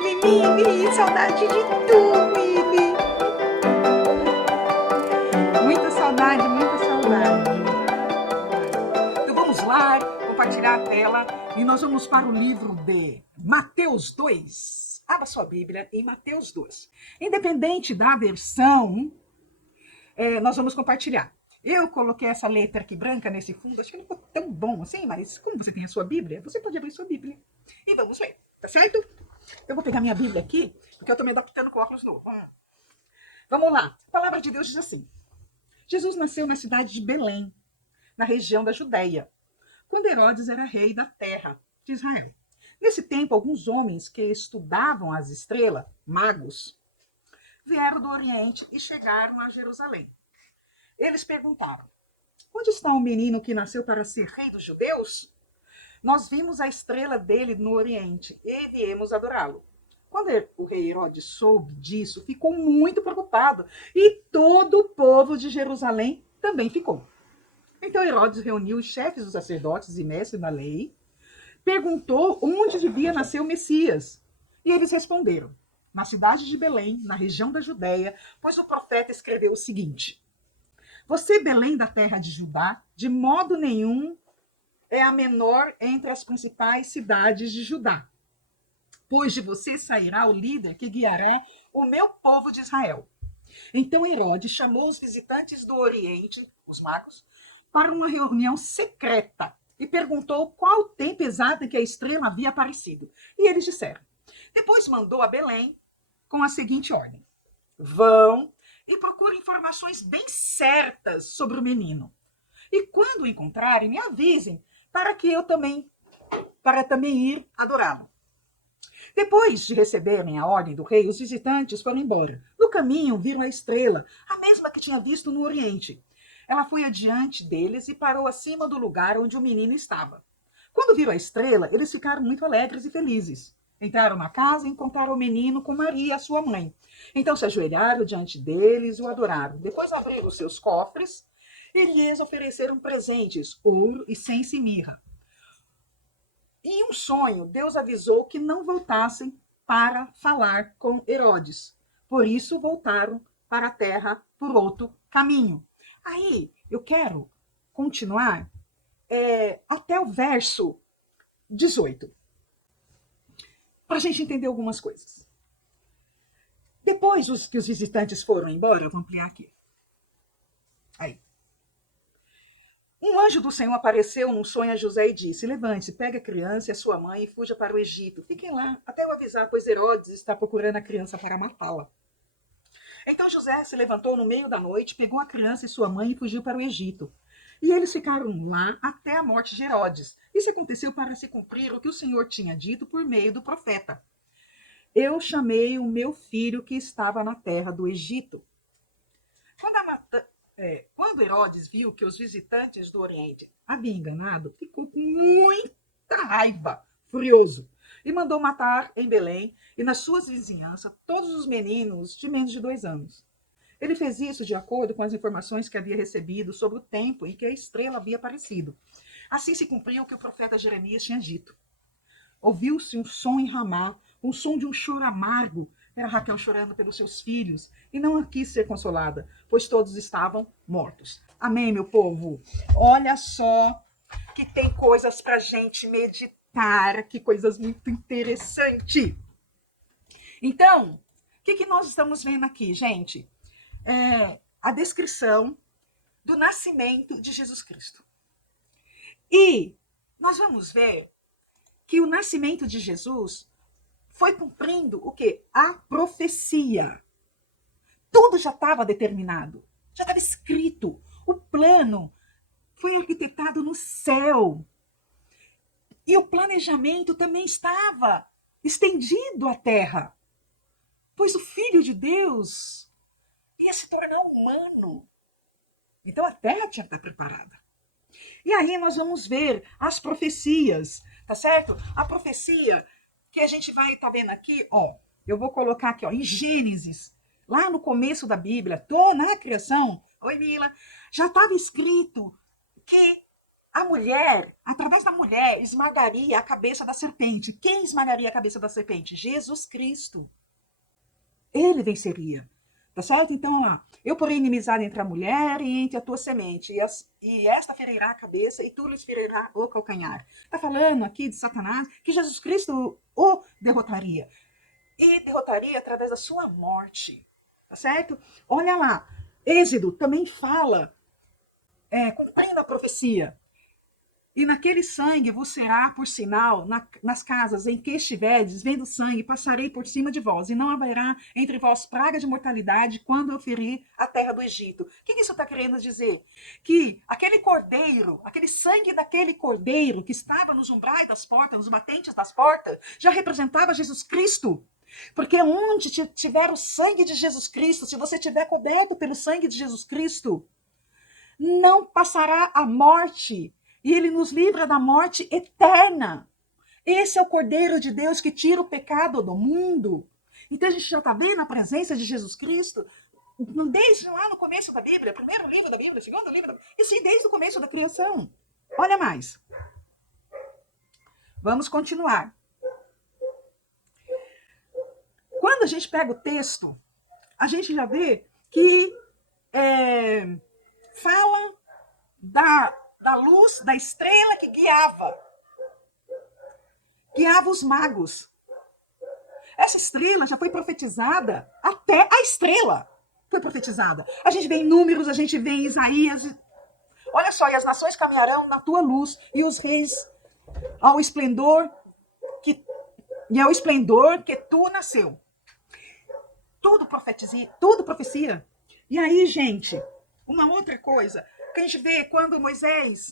Mimi, saudade de tu, Mimi. Muita saudade, muita saudade. Então vamos lá, compartilhar a tela e nós vamos para o livro de Mateus 2. Abra sua Bíblia em Mateus 2. Independente da versão, nós vamos compartilhar. Eu coloquei essa letra aqui branca nesse fundo, acho que não ficou tão bom assim, mas como você tem a sua Bíblia, você pode abrir sua Bíblia. E vamos ver, tá certo? Eu vou pegar minha Bíblia aqui, porque eu estou me adaptando com óculos novo. Vamos lá. A palavra de Deus diz assim: Jesus nasceu na cidade de Belém, na região da Judéia, quando Herodes era rei da terra de Israel. Nesse tempo, alguns homens que estudavam as estrelas, magos, vieram do Oriente e chegaram a Jerusalém. Eles perguntaram: onde está o menino que nasceu para ser rei dos judeus? Nós vimos a estrela dele no Oriente e viemos adorá-lo. Quando o rei Herodes soube disso, ficou muito preocupado e todo o povo de Jerusalém também ficou. Então Herodes reuniu os chefes dos sacerdotes e mestres da lei, perguntou onde devia nascer o Messias. E eles responderam: na cidade de Belém, na região da Judéia, pois o profeta escreveu o seguinte: você, Belém da terra de Judá, de modo nenhum é a menor entre as principais cidades de Judá, pois de você sairá o líder que guiará o meu povo de Israel. Então Herodes chamou os visitantes do Oriente, os magos, para uma reunião secreta e perguntou qual o tempo exato em que a estrela havia aparecido. E eles disseram. Depois mandou a Belém com a seguinte ordem: vão e procurem informações bem certas sobre o menino. E quando o encontrarem, me avisem para também ir adorá-lo. Depois de receberem a ordem do rei, os visitantes foram embora. No caminho, viram a estrela, a mesma que tinha visto no Oriente. Ela foi adiante deles e parou acima do lugar onde o menino estava. Quando viram a estrela, eles ficaram muito alegres e felizes. Entraram na casa e encontraram o menino com Maria, a sua mãe. Então se ajoelharam diante deles e o adoraram. Depois abriram os seus cofres e lhes ofereceram presentes, ouro, incenso e mirra. Em um sonho, Deus avisou que não voltassem para falar com Herodes. Por isso, voltaram para a terra por outro caminho. Aí, eu quero continuar até o verso 18, para a gente entender algumas coisas. Depois que os visitantes foram embora, eu vou ampliar aqui. Aí. Um anjo do Senhor apareceu num sonho a José e disse: levante-se, pegue a criança e a sua mãe e fuja para o Egito. Fiquem lá até eu avisar, pois Herodes está procurando a criança para matá-la. Então José se levantou no meio da noite, pegou a criança e sua mãe e fugiu para o Egito. E eles ficaram lá até a morte de Herodes. Isso aconteceu para se cumprir o que o Senhor tinha dito por meio do profeta: eu chamei o meu filho que estava na terra do Egito. Quando Herodes viu que os visitantes do Oriente haviam enganado, ficou com muita raiva, furioso, e mandou matar em Belém e nas suas vizinhanças todos os meninos de menos de 2 anos. Ele fez isso de acordo com as informações que havia recebido sobre o tempo em que a estrela havia aparecido. Assim se cumpriu o que o profeta Jeremias tinha dito. Ouviu-se um som em Ramá, um som de um choro amargo. Era Raquel chorando pelos seus filhos e não quis ser consolada, pois todos estavam mortos. Amém, meu povo? Olha só que tem coisas para a gente meditar, que coisas muito interessantes. Então, o que nós estamos vendo aqui, gente? A descrição do nascimento de Jesus Cristo. E nós vamos ver que o nascimento de Jesus foi cumprindo o quê? A profecia. Tudo já estava determinado, já estava escrito. O plano foi arquitetado no céu. E o planejamento também estava estendido à terra. Pois o Filho de Deus ia se tornar humano. Então a terra tinha que estar preparada. E aí nós vamos ver as profecias, tá certo? A profecia que a gente vai estar vendo aqui, ó, eu vou colocar aqui, ó, em Gênesis, lá no começo da Bíblia, na criação, oi Mila, já estava escrito que a mulher, através da mulher, esmagaria a cabeça da serpente. Quem esmagaria a cabeça da serpente? Jesus Cristo. Ele venceria. Tá certo? Então, lá, eu porei inimizade entre a mulher e entre a tua semente, e esta ferirá a cabeça e tu lhes ferirá o calcanhar. Tá falando aqui de Satanás que Jesus Cristo o derrotaria. E derrotaria através da sua morte. Tá certo? Olha lá, Êxodo também fala, cumprindo a profecia. E naquele sangue vos será por sinal nas casas em que estiverdes, vendo sangue, passarei por cima de vós, e não haverá entre vós praga de mortalidade quando eu ferir a terra do Egito. O que isso está querendo dizer? Que aquele cordeiro, aquele sangue daquele cordeiro que estava nos umbrais das portas, nos batentes das portas, já representava Jesus Cristo. Porque onde tiver o sangue de Jesus Cristo, se você estiver coberto pelo sangue de Jesus Cristo, não passará a morte. E ele nos livra da morte eterna. Esse é o Cordeiro de Deus que tira o pecado do mundo. Então a gente já está vendo a presença de Jesus Cristo desde lá no começo da Bíblia, primeiro livro da Bíblia, segundo livro da Bíblia, e sim, desde o começo da criação. Olha mais. Vamos continuar. Quando a gente pega o texto, a gente já vê que fala da luz, da estrela que guiava os magos. Essa estrela já foi profetizada, até a estrela foi profetizada. A gente vê em Números, a gente vê em Isaías. Olha só, e as nações caminharão na tua luz, e os reis ao esplendor que tu nasceu. Tudo profecia. E aí, gente, uma outra coisa que a gente vê quando Moisés,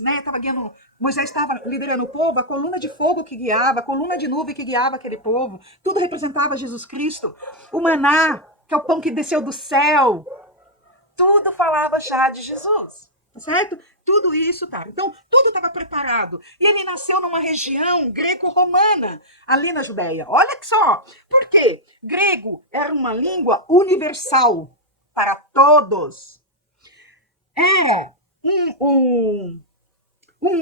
Moisés estava liderando o povo, a coluna de fogo que guiava, a coluna de nuvem que guiava aquele povo, tudo representava Jesus Cristo. O maná, que é o pão que desceu do céu, tudo falava já de Jesus, certo? Tudo isso, tá? Então, tudo estava preparado. E ele nasceu numa região greco-romana, ali na Judéia. Olha só, por quê? Grego era uma língua universal para todos. Era o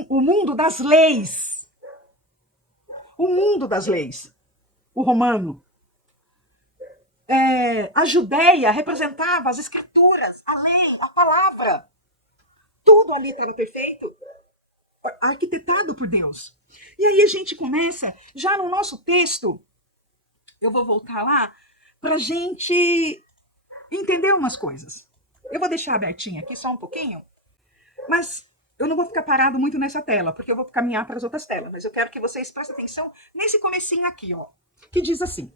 mundo das leis. O mundo das leis. O romano. A Judéia representava as escrituras, a lei, a palavra. Tudo ali estava perfeito, arquitetado por Deus. E aí a gente começa, já no nosso texto, eu vou voltar lá, para a gente entender umas coisas. Eu vou deixar abertinho aqui só um pouquinho, mas eu não vou ficar parado muito nessa tela, porque eu vou caminhar para as outras telas, mas eu quero que vocês prestem atenção nesse comecinho aqui, ó, que diz assim: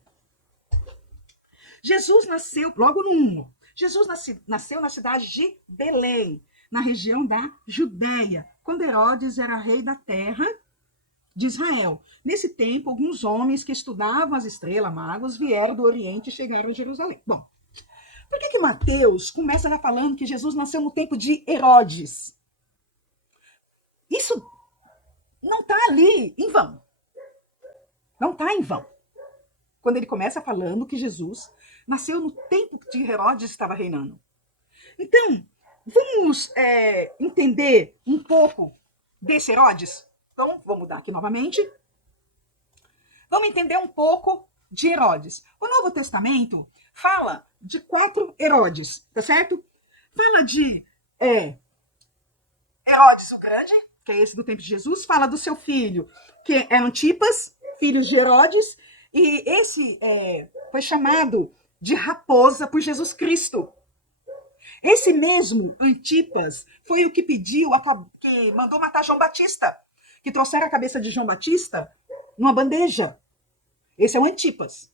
Jesus nasceu, logo no 1, Jesus nasceu na cidade de Belém, na região da Judéia, quando Herodes era rei da terra de Israel. Nesse tempo, alguns homens que estudavam as estrelas, magos, vieram do Oriente e chegaram a Jerusalém. Bom, por que Mateus começa já falando que Jesus nasceu no tempo de Herodes? Isso não está ali em vão. Não está em vão. Quando ele começa falando que Jesus nasceu no tempo que Herodes estava reinando. Então, vamos entender um pouco desse Herodes? Então, vou mudar aqui novamente. Vamos entender um pouco de Herodes. O Novo Testamento fala de 4 Herodes, tá certo? Fala de Herodes o Grande, que é esse do tempo de Jesus. Fala do seu filho, que é Antipas, filho de Herodes. E esse foi chamado de raposa por Jesus Cristo. Esse mesmo Antipas foi o que pediu, que mandou matar João Batista, que trouxeram a cabeça de João Batista numa bandeja. Esse é o Antipas.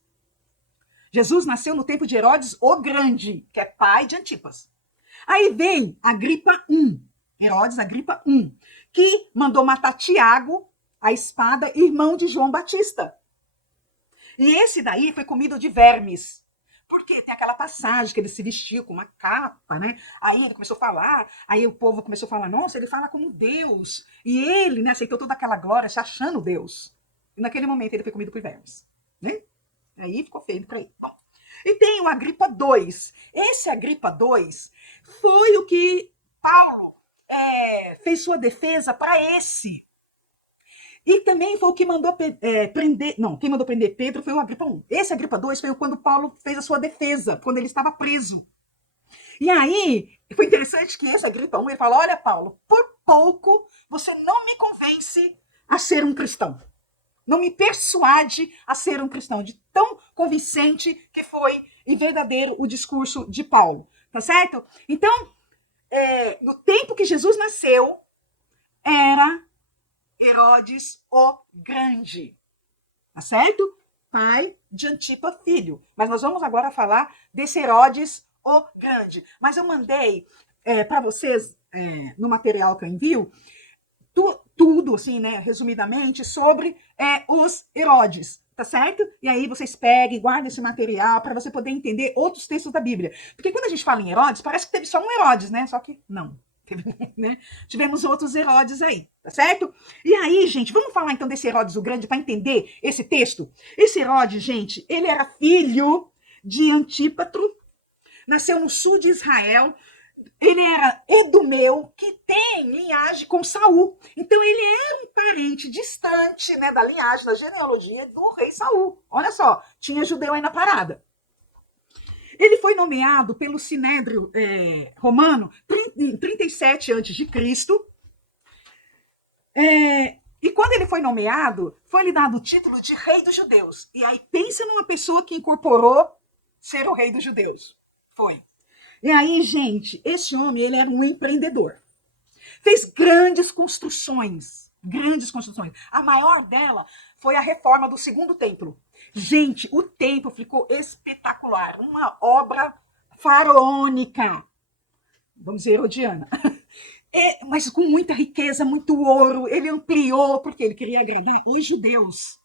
Jesus nasceu no tempo de Herodes o Grande, que é pai de Antipas. Aí vem Agripa I, Herodes Agripa I, que mandou matar Tiago, a espada, irmão de João Batista. E esse daí foi comido de vermes. Porque tem aquela passagem que ele se vestiu com uma capa, né? Aí ele começou a falar, aí o povo começou a falar, nossa, ele fala como Deus. E ele, né, aceitou toda aquela glória, se achando Deus. E naquele momento ele foi comido por vermes, né? Aí ficou feio para ele. Bom, e tem o Agripa II. Esse Agripa II foi o que Paulo fez sua defesa para esse. E também foi o que mandou prender. Não, quem mandou prender Pedro foi o Agripa I. Esse Agripa II foi quando Paulo fez a sua defesa, quando ele estava preso. E aí, foi interessante que esse Agripa I, ele falou: olha, Paulo, por pouco você não me convence a ser um cristão. Não me persuade a ser um cristão. De tão convincente que foi e verdadeiro o discurso de Paulo. Tá certo? Então, no tempo que Jesus nasceu, era Herodes o Grande. Tá certo? Pai de Antipa, filho. Mas nós vamos agora falar desse Herodes o Grande. Mas eu mandei para vocês, no material que eu envio, tudo, assim, né, resumidamente, sobre os Herodes, tá certo? E aí vocês peguem, guardem esse material para você poder entender outros textos da Bíblia. Porque quando a gente fala em Herodes, parece que teve só um Herodes, né? Só que não. Né? Tivemos outros Herodes aí, tá certo? E aí, gente, vamos falar então desse Herodes o Grande para entender esse texto? Esse Herodes, gente, ele era filho de Antípatro, nasceu no sul de Israel. Ele era Edumeu, que tem linhagem com Saul. Então ele era um parente distante, né, da linhagem, da genealogia do rei Saul. Olha só, tinha judeu aí na parada. Ele foi nomeado pelo Sinédrio romano em 37 a.C. E quando ele foi nomeado, foi-lhe dado o título de rei dos judeus. E aí pensa numa pessoa que incorporou ser o rei dos judeus. Foi. E aí, gente, esse homem, ele era um empreendedor. Fez grandes construções. Grandes construções. A maior dela foi a reforma do segundo templo. Gente, o templo ficou espetacular. Uma obra faraônica. Vamos dizer, herodiana. Mas com muita riqueza, muito ouro. Ele ampliou, porque ele queria agradar os judeus.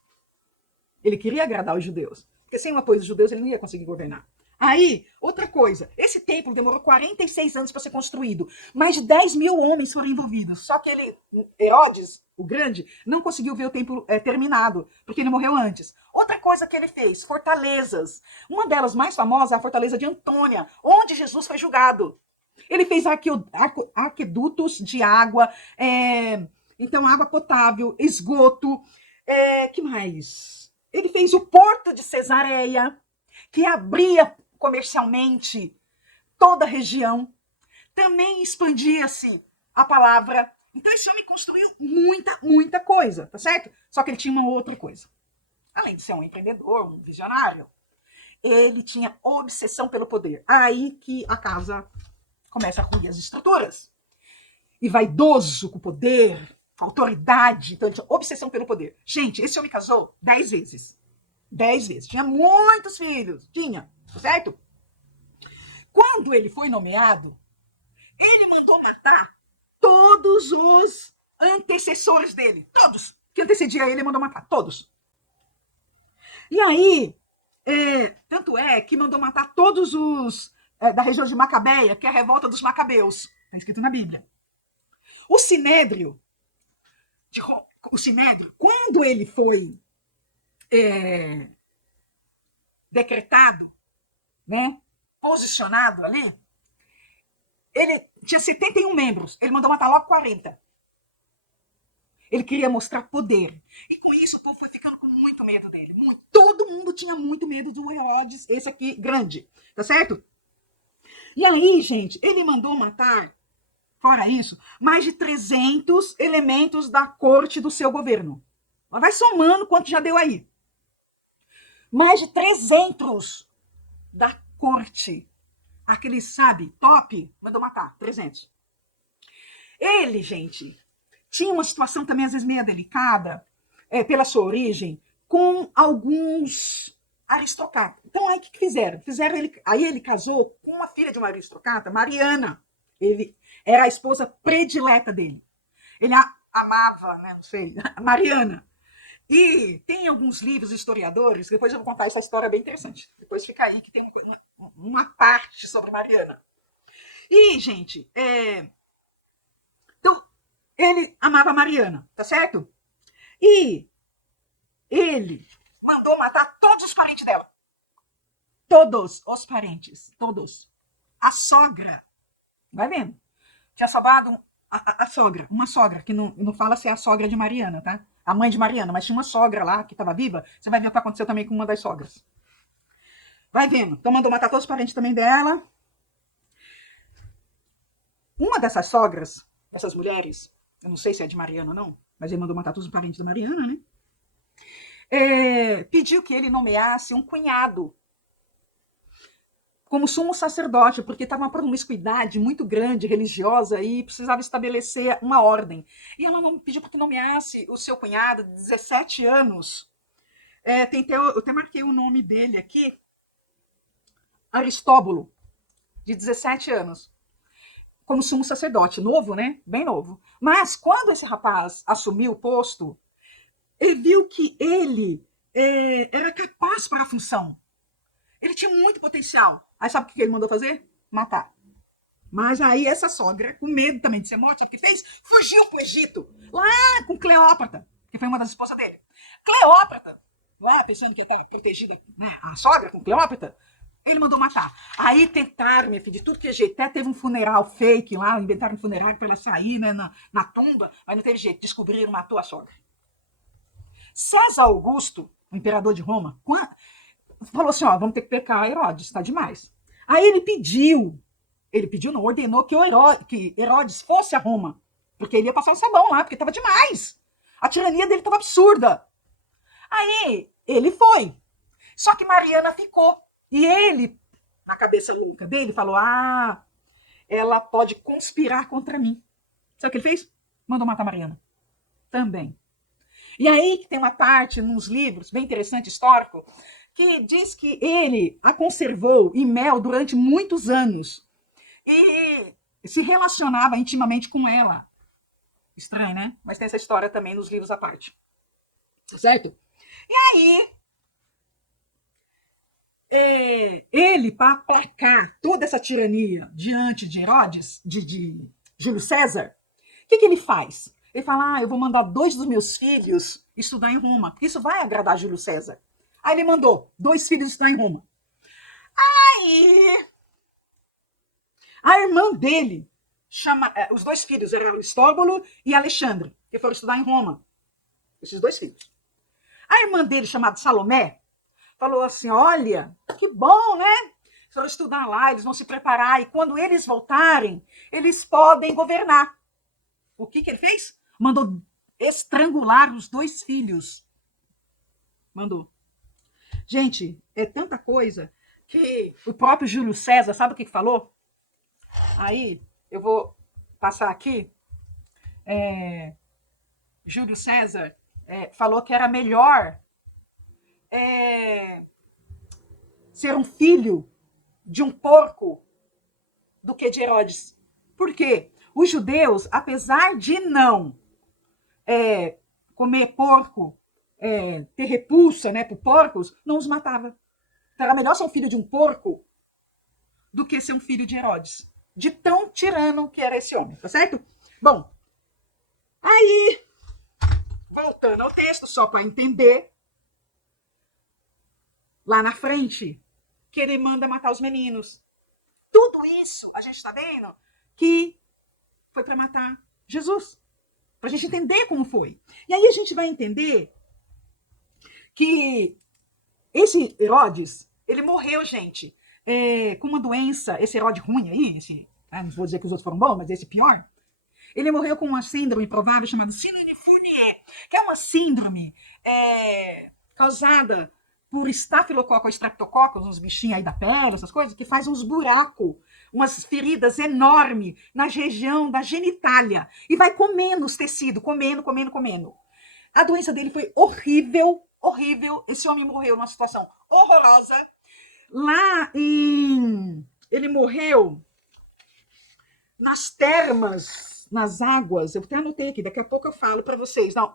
Ele queria agradar os judeus. Porque sem o apoio dos judeus, ele não ia conseguir governar. Aí, outra coisa, esse templo demorou 46 anos para ser construído. Mais de 10 mil homens foram envolvidos. Só que ele, Herodes, o Grande, não conseguiu ver o templo terminado, porque ele morreu antes. Outra coisa que ele fez, fortalezas. Uma delas mais famosa é a fortaleza de Antônia, onde Jesus foi julgado. Ele fez aquedutos de água, então água potável, esgoto, que mais? Ele fez o porto de Cesareia, que abria comercialmente toda a região. Também expandia-se a palavra. Então esse homem construiu muita coisa, tá certo? Só que ele tinha uma outra coisa. Além de ser um empreendedor, um visionário, ele tinha obsessão pelo poder. Aí que a casa começa a ruir as estruturas. E vaidoso com o poder, autoridade, então, obsessão pelo poder. Gente, esse homem casou 10 vezes. 10 vezes. Tinha muitos filhos. Tinha, certo? Quando ele foi nomeado, ele mandou matar todos os antecessores dele. Todos que antecediam ele, mandou matar. Todos. E aí, tanto é que mandou matar todos os da região de Macabeia, que é a revolta dos Macabeus. Está escrito na Bíblia. O Sinédrio, quando ele foi decretado, né, posicionado ali, ele tinha 71 membros, ele mandou matar logo 40. Ele queria mostrar poder. E com isso o povo foi ficando com muito medo dele. Muito. Todo mundo tinha muito medo do Herodes, esse aqui, grande. Tá certo? E aí, gente, ele mandou matar, fora isso, mais de 300 elementos da corte do seu governo. Vai somando quanto já deu aí. Mais de 300 da corte. Aquele, sabe, top, mandou matar, 300. Ele, gente, tinha uma situação também, às vezes, meio delicada, pela sua origem, com alguns aristocratas. Então, aí o que fizeram? Aí ele casou com uma filha de uma aristocrata, Mariana. Ele era a esposa predileta dele. Ele amava, né, não sei, Mariana. E tem alguns livros historiadores, depois eu vou contar essa história bem interessante. Depois fica aí que tem uma parte sobre Mariana. E, gente, então, ele amava Mariana, tá certo? E ele mandou matar todos os parentes dela. Todos os parentes, todos. A sogra, vai vendo? Tinha sobrado A sogra, uma sogra, que não fala se é a sogra de Mariana, tá? A mãe de Mariana, mas tinha uma sogra lá que estava viva. Você vai ver o que aconteceu também com uma das sogras. Vai vendo. Então mandou matar todos os parentes também dela. Uma dessas sogras, dessas mulheres, eu não sei se é de Mariana ou não, mas ele mandou matar todos os parentes da Mariana, né? Pediu que ele nomeasse um cunhado como sumo sacerdote, porque estava uma promiscuidade muito grande, religiosa, e precisava estabelecer uma ordem. E ela não pediu para que nomeasse o seu cunhado de 17 anos. Eu até marquei o nome dele aqui, Aristóbulo, de 17 anos, como sumo sacerdote, novo, né? Bem novo. Mas quando esse rapaz assumiu o posto, ele viu que ele era capaz para a função. Ele tinha muito potencial. Aí sabe o que ele mandou fazer? Matar. Mas aí essa sogra, com medo também de ser morta, sabe o que fez? Fugiu pro Egito, lá com Cleópatra, que foi uma das esposas dele. Cleópatra, lá pensando que ia estar protegida, né, a sogra com Cleópatra, ele mandou matar. Aí tentaram, minha filha, de tudo que é jeito. Até teve um funeral fake lá, inventaram um funeral para ela sair, né, na tumba, mas não teve jeito. Descobriram, matou a sogra. César Augusto, o imperador de Roma, falou assim, ó, vamos ter que pecar Herodes, tá demais. Aí não, ordenou que Herodes fosse a Roma, porque ele ia passar um sabão lá, porque tava demais. A tirania dele tava absurda. Aí ele foi. Só que Mariana ficou. E ele, na cabeça louca dele, falou, ela pode conspirar contra mim. Sabe o que ele fez? Mandou matar Mariana. Também. E aí que tem uma parte nos livros, bem interessante, histórico, que diz que ele a conservou em mel durante muitos anos e se relacionava intimamente com ela. Estranho, né? Mas tem essa história também nos livros à parte. Certo? E aí, ele, para aplacar toda essa tirania diante de Herodes, de Júlio César, o que ele faz? Ele fala, eu vou mandar 2 dos meus filhos estudar em Roma, porque isso vai agradar Júlio César. Aí ele mandou 2 filhos estudar em Roma. Aí, a irmã dele, os 2 filhos eram Aristóbulo e Alexandre, que foram estudar em Roma. Esses 2 filhos. A irmã dele, chamada Salomé, falou assim, olha, que bom, né? Eles foram estudar lá, eles vão se preparar, e quando eles voltarem, eles podem governar. O que ele fez? Mandou estrangular os 2 filhos. Mandou. Gente, é tanta coisa que o próprio Júlio César, sabe o que falou? Aí, eu vou passar aqui. Júlio César falou que era melhor ser um filho de um porco do que de Herodes. Por quê? Os judeus, apesar de não comer porco, ter repulsa, né, por porcos, não os matava. Então era melhor ser um filho de um porco do que ser um filho de Herodes. De tão tirano que era esse homem, tá certo? Bom, aí, voltando ao texto, só para entender, lá na frente, que ele manda matar os meninos. Tudo isso, a gente está vendo que foi para matar Jesus. Para a gente entender como foi. E aí a gente vai entender que esse Herodes, ele morreu, gente, com uma doença, esse Herodes ruim aí, não vou dizer que os outros foram bons, mas esse pior, ele morreu com uma síndrome provável chamada síndrome Fournier, que é uma síndrome causada por estafilococcus ou streptococcus, uns bichinhos aí da pele, essas coisas, que faz uns buracos, umas feridas enormes na região da genitália, e vai comendo os tecidos, comendo. A doença dele foi horrível, horrível. Esse homem morreu numa situação horrorosa. Ele morreu nas termas, nas águas. Eu até anotei aqui, daqui a pouco eu falo para vocês. Não,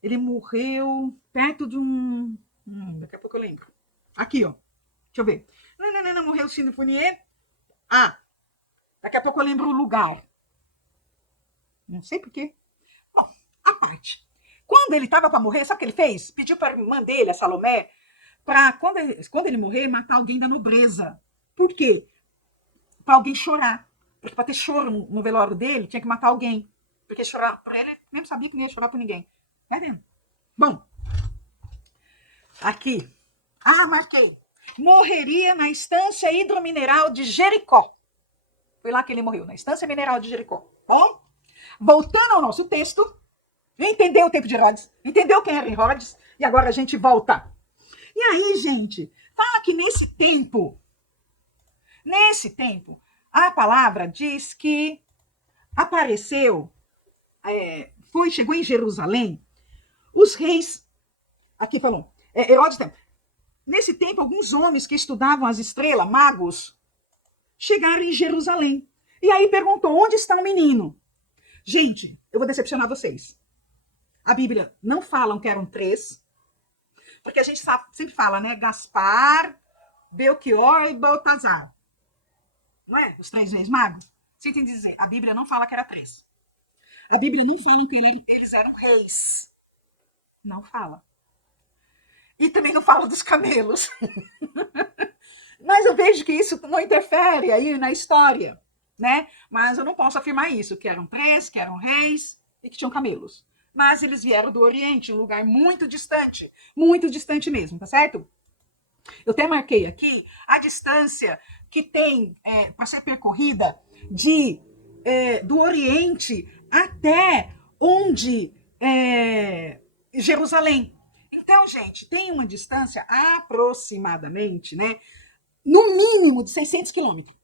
ele morreu perto de um... daqui a pouco eu lembro. Aqui, ó. Deixa eu ver. Não, morreu Síndrome Fournier. Daqui a pouco eu lembro o lugar. Não sei por quê. Bom, a parte. Quando ele estava para morrer, sabe o que ele fez? Pediu para a irmã dele, a Salomé, para, quando ele morrer, matar alguém da nobreza. Por quê? Para alguém chorar. Porque para ter choro no velório dele, tinha que matar alguém. Porque chorar para ele, mesmo sabia que não ia chorar por ninguém. Tá vendo? Bom, aqui. Marquei. Morreria na estância hidromineral de Jericó. Foi lá que ele morreu, na estância mineral de Jericó. Bom, voltando ao nosso texto, entendeu o tempo de Herodes, entendeu quem era Herodes, e agora a gente volta. E aí, gente, fala que nesse tempo, a palavra diz que apareceu, chegou em Jerusalém, os reis, aqui falou, Herodes, nesse tempo, alguns homens que estudavam as estrelas, magos, chegaram em Jerusalém. E aí perguntou, onde está o menino? Gente, eu vou decepcionar vocês. A Bíblia não fala que eram 3, porque a gente sempre fala, né? Gaspar, Belchior e Baltazar. Não é? Os 3 reis magos. Você entende dizer? A Bíblia não fala que era 3. A Bíblia não fala que eles eram reis. Não fala. E também não fala dos camelos. Mas eu vejo que isso não interfere aí na história, né? Mas eu não posso afirmar isso, que eram 3, que eram reis e que tinham camelos. Mas eles vieram do Oriente, um lugar muito distante mesmo, tá certo? Eu até marquei aqui a distância que tem para ser percorrida do Oriente até onde Jerusalém. Então, gente, tem uma distância aproximadamente, né? No mínimo de 600 quilômetros.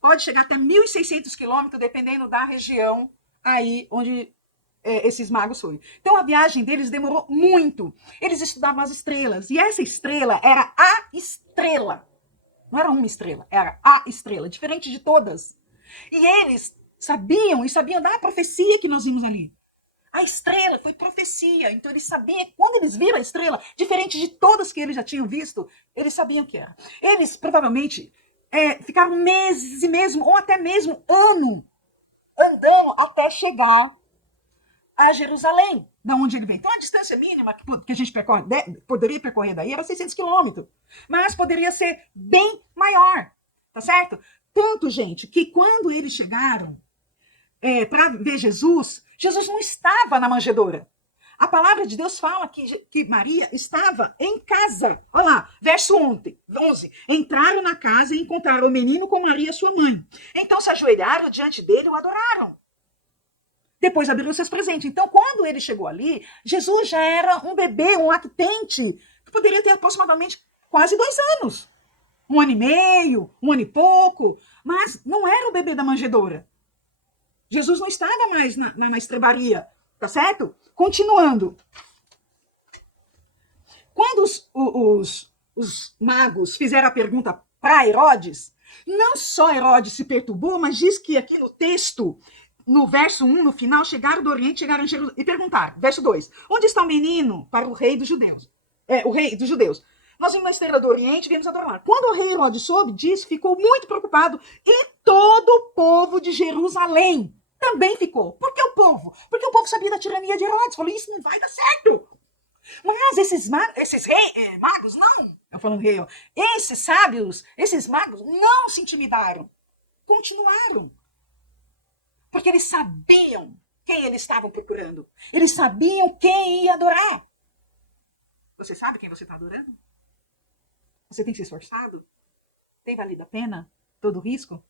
Pode chegar até 1.600 quilômetros, dependendo da região aí onde esses magos foram. Então a viagem deles demorou muito. Eles estudavam as estrelas. E essa estrela era a estrela. Não era uma estrela, era a estrela, diferente de todas. E eles sabiam da profecia que nós vimos ali. A estrela foi profecia, então eles sabiam, quando eles viram a estrela, diferente de todas que eles já tinham visto, eles sabiam o que era. Eles provavelmente ficaram meses e mesmo, ou até mesmo ano, andando até chegar a Jerusalém, da onde ele vem. Então a distância mínima que a gente poderia percorrer daí era 600 quilômetros, mas poderia ser bem maior, tá certo? Tanto, gente, que quando eles chegaram para ver Jesus não estava na manjedoura. A palavra de Deus fala que Maria estava em casa. Olha lá, verso 11. Entraram na casa e encontraram o menino com Maria, sua mãe. Então se ajoelharam diante dele e o adoraram. Depois abriram seus presentes. Então, quando ele chegou ali, Jesus já era um bebê, um lactente, que poderia ter aproximadamente quase 2 anos. 1 ano e meio, 1 ano e pouco. Mas não era o bebê da manjedoura. Jesus não estava mais na estrebaria, tá certo? Continuando. Quando os magos fizeram a pergunta para Herodes, não só Herodes se perturbou, mas diz que aqui no texto, no verso 1, no final, chegaram do Oriente, chegaram em Jerusalém e perguntaram, verso 2, onde está o menino para o rei dos judeus? O rei dos judeus. Nós vimos na estrela do Oriente e viemos adorar. Quando o rei Herodes soube disso, ficou muito preocupado e todo o povo de Jerusalém também ficou. Por que o povo? Porque o povo sabia da tirania de Herodes. Falou, isso não vai dar certo. Mas esses magos, não. Eu falo rei, esses sábios, esses magos, não se intimidaram. Continuaram. Porque eles sabiam quem eles estavam procurando. Eles sabiam quem ia adorar. Você sabe quem você está adorando? Você tem se esforçado? Tem valido a pena todo o risco?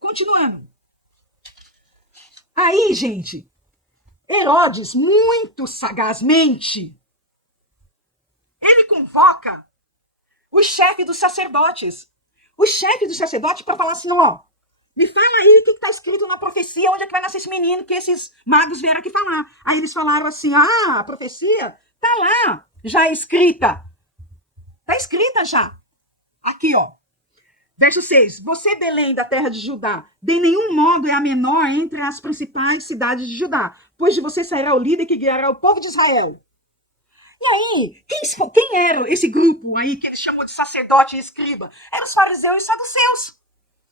Continuando. Aí, gente, Herodes, muito sagazmente, ele convoca o chefe dos sacerdotes. O chefe dos sacerdotes para falar assim, ó, me fala aí o que está escrito na profecia, onde é que vai nascer esse menino que esses magos vieram aqui falar. Aí eles falaram assim, a profecia tá lá, já escrita. Tá escrita já. Aqui, ó. Verso 6. Você, Belém, da terra de Judá, de nenhum modo é a menor entre as principais cidades de Judá, pois de você sairá o líder que guiará o povo de Israel. E aí, quem era esse grupo aí que ele chamou de sacerdote e escriba? Eram os fariseus e os saduceus.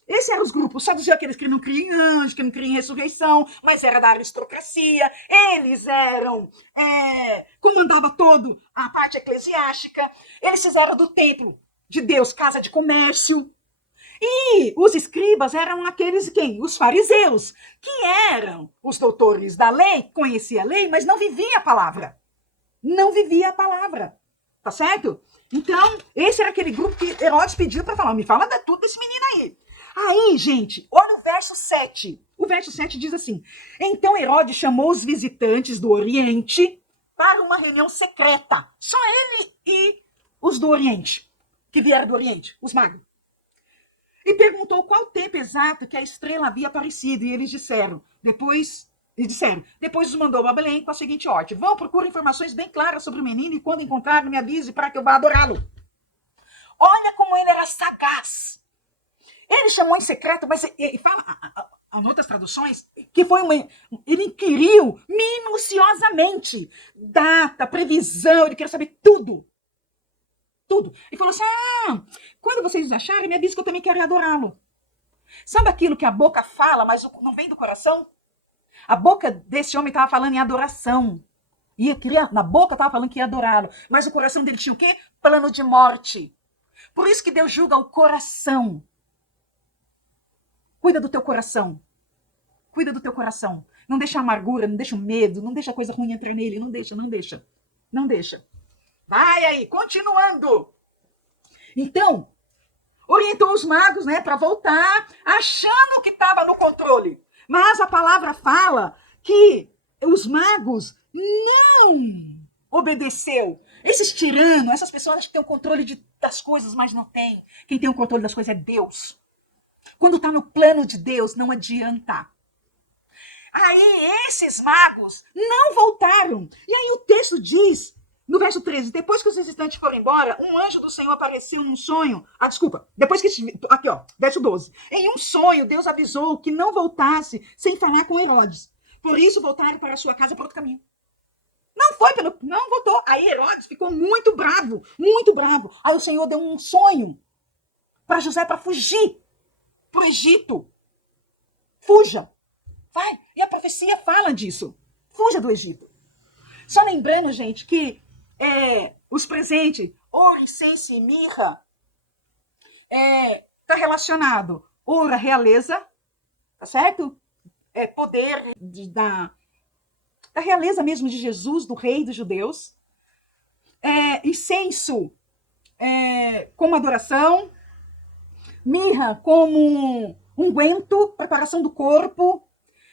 Esses eram os grupos. Os saduceus, aqueles que não criam em anjo, que não criam em ressurreição, mas era da aristocracia. Eles eram, comandava todo a parte eclesiástica. Eles fizeram do templo de Deus casa de comércio. E os escribas eram aqueles quem? Os fariseus, que eram os doutores da lei, conhecia a lei, mas não vivia a palavra. Não vivia a palavra. Tá certo? Então, esse era aquele grupo que Herodes pediu para falar, me fala de tudo desse menino aí. Aí, gente, olha o verso 7. O verso 7 diz assim: então Herodes chamou os visitantes do Oriente para uma reunião secreta. Só ele e os do Oriente, que vieram do Oriente, os magos. E perguntou qual tempo exato que a estrela havia aparecido. E eles disseram, depois os mandou a Belém com a seguinte ordem: vão, procurem informações bem claras sobre o menino e quando encontrarem, me avise para que eu vá adorá-lo. Olha como ele era sagaz. Ele chamou em secreto, mas ele fala, em outras traduções, que foi ele inquiriu minuciosamente data, previsão, ele queria saber tudo. Tudo. E falou assim, quando vocês acharem, me avise que eu também quero adorá-lo. Sabe aquilo que a boca fala, mas não vem do coração? A boca desse homem estava falando em adoração. Na boca estava falando que ia adorá-lo. Mas o coração dele tinha o quê? Plano de morte. Por isso que Deus julga o coração. Cuida do teu coração. Cuida do teu coração. Não deixa a amargura, não deixa o medo, não deixa a coisa ruim entrar nele. Não deixa, não deixa. Não deixa. Vai aí, continuando. Então, orientou os magos, né, para voltar, achando que estava no controle. Mas a palavra fala que os magos não obedeceu. Esses tiranos, essas pessoas que têm o controle das coisas, mas não tem. Quem tem o controle das coisas é Deus. Quando está no plano de Deus, não adianta. Aí esses magos não voltaram. E aí o texto diz, no verso 13, depois que os visitantes foram embora, um anjo do Senhor apareceu num sonho. Depois que... Aqui, ó, verso 12. Em um sonho, Deus avisou que não voltasse sem falar com Herodes. Por isso, voltaram para a sua casa por outro caminho. Não voltou. Aí Herodes ficou muito bravo, muito bravo. Aí o Senhor deu um sonho para José para fugir para o Egito. Fuja. Vai. E a profecia fala disso. Fuja do Egito. Só lembrando, gente, que os presentes, ouro, incenso e mirra, está relacionado. Ouro, a realeza, tá certo? Poder da realeza mesmo de Jesus, do rei dos judeus. Incenso como adoração. Mirra como unguento, preparação do corpo.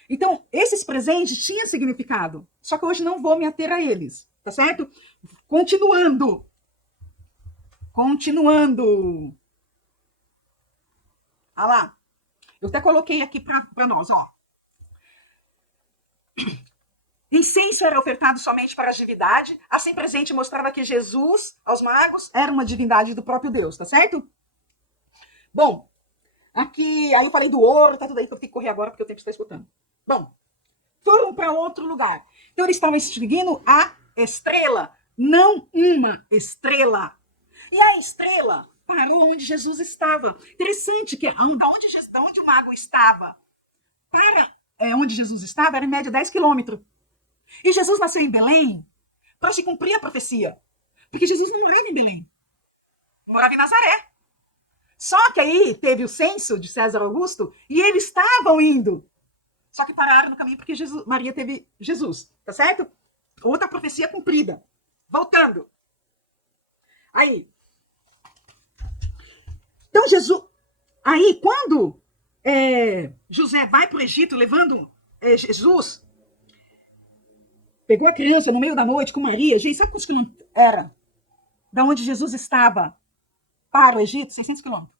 Então, esses presentes tinham significado. Só que hoje não vou me ater a eles, tá certo? Continuando. Ah lá. Eu até coloquei aqui para nós, ó. Incenso era ofertado somente para a divindade. Assim, presente mostrava que Jesus, aos magos, era uma divindade do próprio Deus, tá certo? Bom, aqui, aí eu falei do ouro, tá tudo aí que eu tenho que correr agora porque o tempo está escutando. Bom, foram para outro lugar. Então, eles estavam seguindo a estrela, não uma estrela. E a estrela parou onde Jesus estava. Interessante que da onde o mago estava para onde Jesus estava era em média 10 quilômetros. E Jesus nasceu em Belém para se cumprir a profecia. Porque Jesus não morava em Belém. Morava em Nazaré. Só que aí teve o censo de César Augusto e eles estavam indo. Só que pararam no caminho porque Maria teve Jesus, tá certo? Outra profecia cumprida. Voltando. Aí. Então Jesus... Aí quando José vai para o Egito levando Jesus, pegou a criança no meio da noite com Maria. Gente, sabe quantos quilômetros era? Da onde Jesus estava para o Egito? 600 quilômetros.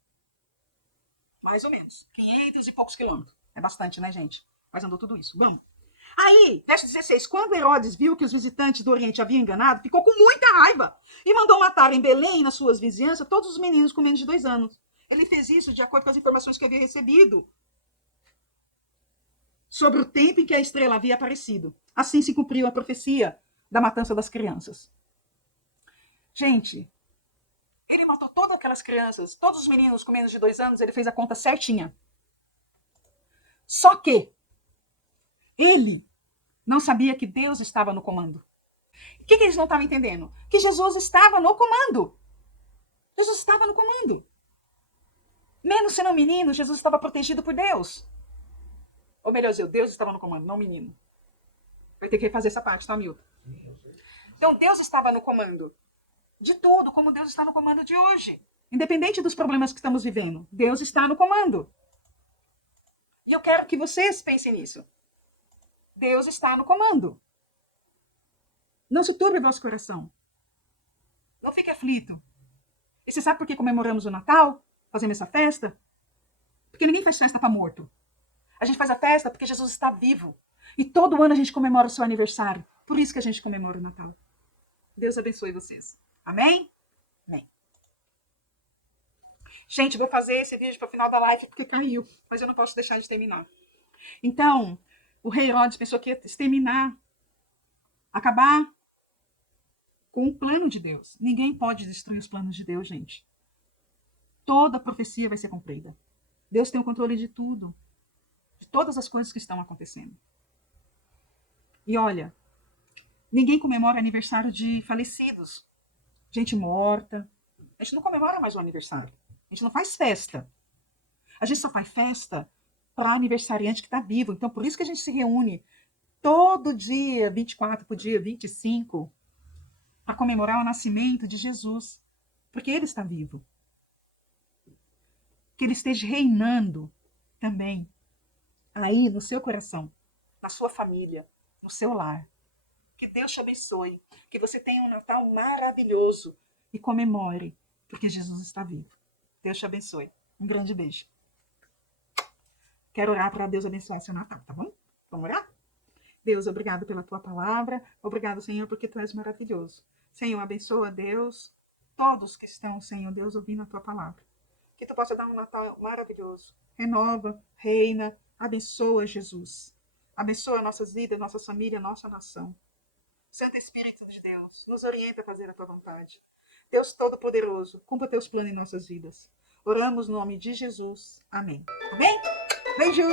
Mais ou menos. 500 e poucos quilômetros. É bastante, né, gente? Mas andou tudo isso. Vamos. Aí, verso 16, quando Herodes viu que os visitantes do Oriente haviam enganado, ficou com muita raiva e mandou matar em Belém e nas suas vizinhanças todos os meninos com menos de 2 anos. Ele fez isso de acordo com as informações que havia recebido sobre o tempo em que a estrela havia aparecido. Assim se cumpriu a profecia da matança das crianças. Gente, ele matou todas aquelas crianças, todos os meninos com menos de 2 anos, ele fez a conta certinha. Só que ele não sabia que Deus estava no comando. O que eles não estavam entendendo? Que Jesus estava no comando. Jesus estava no comando. Mesmo sendo um menino, Jesus estava protegido por Deus. Ou melhor dizer, Deus estava no comando, não o menino. Vai ter que fazer essa parte, tá, Milton? Então, Deus estava no comando de tudo, como Deus está no comando de hoje. Independente dos problemas que estamos vivendo, Deus está no comando. E eu quero que vocês pensem nisso. Deus está no comando. Não se turbe o vosso coração. Não fique aflito. E você sabe por que comemoramos o Natal? Fazemos essa festa? Porque ninguém faz festa para morto. A gente faz a festa porque Jesus está vivo. E todo ano a gente comemora o seu aniversário. Por isso que a gente comemora o Natal. Deus abençoe vocês. Amém? Amém. Gente, vou fazer esse vídeo para o final da live porque caiu. Mas eu não posso deixar de terminar. Então, o rei Herodes pensou que ia exterminar, acabar com o plano de Deus. Ninguém pode destruir os planos de Deus, gente. Toda profecia vai ser cumprida. Deus tem o controle de tudo. De todas as coisas que estão acontecendo. E olha, ninguém comemora aniversário de falecidos. Gente morta. A gente não comemora mais o aniversário. A gente não faz festa. A gente só faz festa para aniversariante que está vivo. Então, por isso que a gente se reúne todo dia, 24 para o dia 25, para comemorar o nascimento de Jesus. Porque ele está vivo. Que ele esteja reinando também aí no seu coração, na sua família, no seu lar. Que Deus te abençoe. Que você tenha um Natal maravilhoso e comemore, porque Jesus está vivo. Deus te abençoe. Um grande beijo. Quero orar para Deus abençoar seu Natal, tá bom? Vamos orar? Deus, obrigado pela tua palavra. Obrigado, Senhor, porque tu és maravilhoso. Senhor, abençoa, Deus, todos que estão, Senhor, Deus, ouvindo a tua palavra. Que tu possa dar um Natal maravilhoso. Renova, reina, abençoa, Jesus. Abençoa nossas vidas, nossas famílias, nossa nação. Santo Espírito de Deus, nos orienta a fazer a tua vontade. Deus Todo-Poderoso, cumpra teus planos em nossas vidas. Oramos no nome de Jesus. Amém. Amém? Beijo!